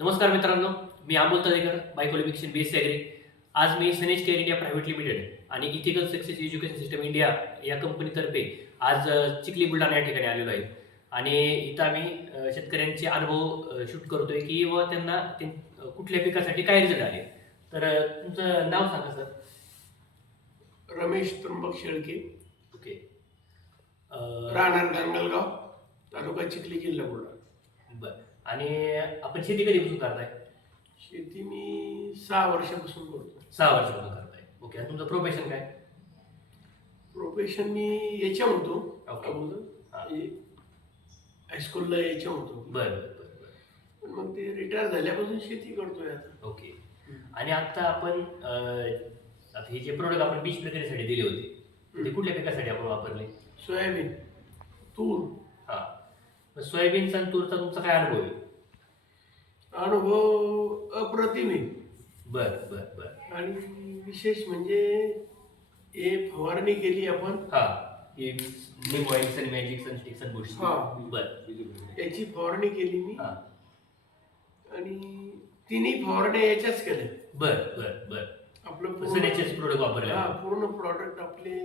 नमस्कार मित्रांनो मी Amol Talekar B S agri आज मी सनेज केअर इंडिया प्रायव्हेट लिमिटेड आणि ethical success education system India या कंपनीतर्फे आज चिखली बुलढाणा या ठिकाणी आलेलो आहे. आणि इथं आम्ही शेतकऱ्यांचे अनुभव शूट करतोय की व त्यांना ते कुठल्या पिकासाठी काय रिझल्ट आले? तर तुमचं नाव सांगा सर. रमेश त्र्यंबक शेळके. ओके. राहणार गांगलगाव तालुका चिखली जिल्हा बुलढाणा. बरं. आणि आपण शेती कधीपासून करताय? शेती मी सहा वर्षापासून करतो. सहा वर्षापासून करताय. ओके आणि तुमचं प्रोफेशन काय? प्रोफेशन मी याच्या होतो. म्हणजे हायस्कूलला याच्या होतो. बरं बरं बरं. बरं पण मग ते रिटायर झाल्यापासून शेती करतोय आता. ओके. आणि आता आपण अं, आता हे जे प्रोडक्ट आपण बीज प्रक्रियेसाठी दिले होते ते कुठल्या पिकासाठी आपण वापरले? सोयाबीन तूर. सोयाबीनचा आणि तूरचा तुमचा काय अनुभव आहे? अनुभव अप्रतिम आहे. बर बर बर. आणि विशेष म्हणजे हे फवारणी केली आपण. हा हे neem magic sun stick sun bush हा. बर. याची फवारणी केली मी. हा. आणि तिन्ही फवारण्या याच्याच केल्या. बर बर बर. आपलं पूर्ण- सनेचेच प्रोडक्ट वापरले. हा पूर्ण प्रॉडक्ट आपले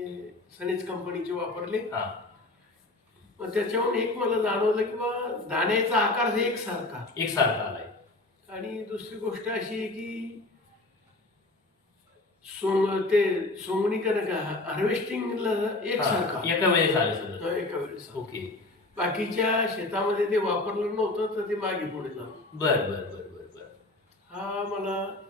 सनेज कंपनीचे वापरले. हा. मग त्याच्याहून एक मला जाणवलं की बा दाण्याचा आकार एकसारखा. एकसारखा आलाय. आणि दुसरी गोष्ट अशी आहे की सोंग ते सोंगणी कर हार्वेस्टिंगला एकसारखा. एका वेळेस आलं सगळं. एका वेळेस. ओके. बाकीच्या शेतामध्ये ते वापरलं नव्हतं तर ते मागे पुढे झालं बर बर बर बर बर. हा मला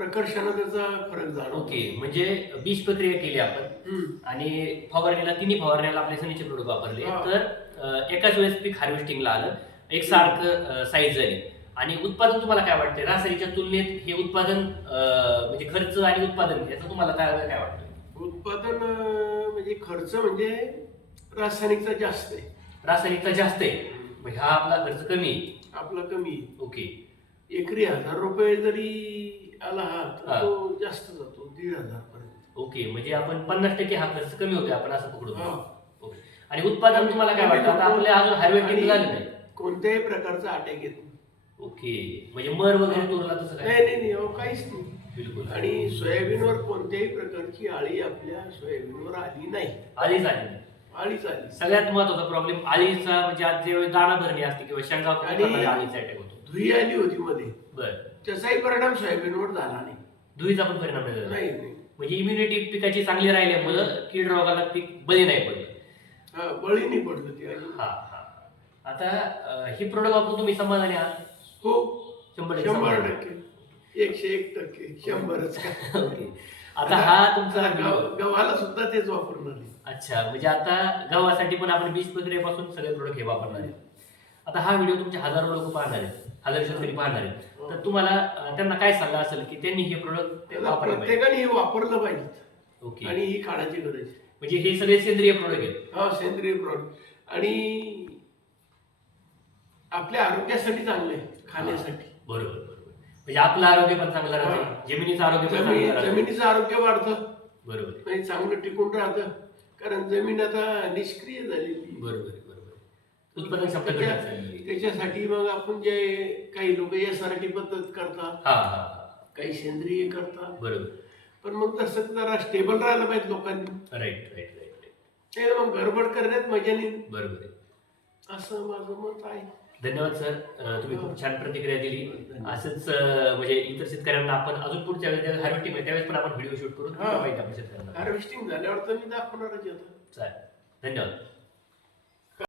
प्रकर्षानं त्याचा फरक जाणवतो. ओके म्हणजे बीज प्रक्रिया केली आपण. हम्म. आणि फवारणीला तिन्ही फवारण्याला आपले सनीचे प्रोडक्ट वापरले. हा. तर अं, एकाच वेळेस पीक हार्वेस्टिंगला आलं. एक सारखं साईज झाली. आणि उत्पादन तुम्हाला काय वाटते रासायनिकच्या तुलनेत हे उत्पादन अं, म्हणजे खर्च आणि उत्पादन याचं तुम्हाला काय काय वाटतं उत्पादन अं, म्हणजे खर्च म्हणजे रासायनिकचा जास्त आहे. रासायनिकचा जास्त आहे. म्हणजे हा आपला खर्च कमी आहे. आपला कमी. ओके. एकरी हजार रुपये जरी आला हा तर हा. तो जास्त जातो दीड हजार पर्यंत. ओके म्हणजे आपण पन्नास टक्के हा खर्च कमी होतोय आपण असं पकडू हा. ओके. आणि उत्पादन तुम्हाला काय वाटतं? आता आपल्या अजून हार्वेस्टिंग आणि झालं नाही? कोणत्याही प्रकारचा अटॅक येत नाही. ओके म्हणजे मर वगैरे तोरला तसं नाही काय? नाही नाही अहो, काहीच नाही. बिलकुल. आणि सोयाबीनवर कोणत्याही प्रकारची आळी आपल्या सोयाबीनवर आली नाही. आधीच आली नाही. आळीच आली. सगळ्यात महत्त्वाचा प्रॉब्लेम आळीचा म्हणजे आज ज्यावेळी दाणा भरणी असते किंवा शेंगा आणि- आळीचा अटॅक होतो. धुई आली होती मध्ये. बर. त्याचाही परिणाम सोयाबीनवर झाला नाही. धुळीचा पण परिणाम नाही झाला. नाही नाही. म्हणजे इम्युनिटी पिकाची चांगली राहिल्यामुळं कीड रोगाला पीक बळी नाही पडलं. हा बळी नाही पडलं ती आणि हा हा. आता अं, ही प्रोडक्ट वापरून तुम्ही समाधानी आहात? हो. शंभर टक्के शंभर समाधानी. टक्के. एकशे एक टक्के. शंभरच. काय ओके. आता हा तुमचा आता गव- गव्हाला सुद्धा तेच वापरणार आहे. अच्छा म्हणजे आता गव्हासाठी पण आपण बीज प्रक्रियेपासून सगळे प्रोडक्ट हे वापरणार आहे. आता हा व्हिडिओ तुमचे हजारो लोक पाहणार आहेत. हजार शेतकरी पाहणार आहेत. तर तुम्हाला त्यांना काय सल्ला असेल की त्यांनी हे प्रोडक्ट त्याला वापरलं पाहिजे? प्रत्येकाने हे वापरलं पाहिजे. ओके. आणि ही काळाची गरज आहे. म्हणजे हे सगळे सेंद्रिय प्रोडक्ट आहेत. हा सेंद्रिय प्रॉडक्ट आणि आपल्या आरोग्यासाठी चांगले आहे, खाण्यासाठी. बरोबर बरोबर. म्हणजे आपलं आरोग्य पण चांगलं हा. राहते जमिनीचं आरोग्य पण जमिनी चांगलं राहते. जमिनीचं आरोग्य वाढतं. बरोबर. आणि चांगलं टिकून राहतं. कारण जमीन आता निष्क्रिय झालेली आहे. बरोबर. उत्पादन क्षमता. त्याच्यासाठी मग आपण जे काही लोक यासारखी पद्धत करतात हा हा. हा काही सेंद्रिय करतात. बरोबर. पण मग तसं जरा स्टेबल राहायला पाहिजे लोकांनी. राईट राईट राईट राईट ते मग गडबड करण्यात मजा नाही. बरोबर आहे. असं माझं मत आहे. धन्यवाद सर. अं, तुम्ही खूप छान प्रतिक्रिया दिली. असंच अं, म्हणजे इतर शेतकऱ्यांना आपण अजून पुढच्या वेळेस हार्वेस्टिंग त्यावेळेस पण आपण व्हिडिओ शूट करून हा. माहिती आपण शेतकऱ्यांना हार्वेस्टिंग झाल्यावर तर मी दाखवणारच येतं चालेल. धन्यवाद.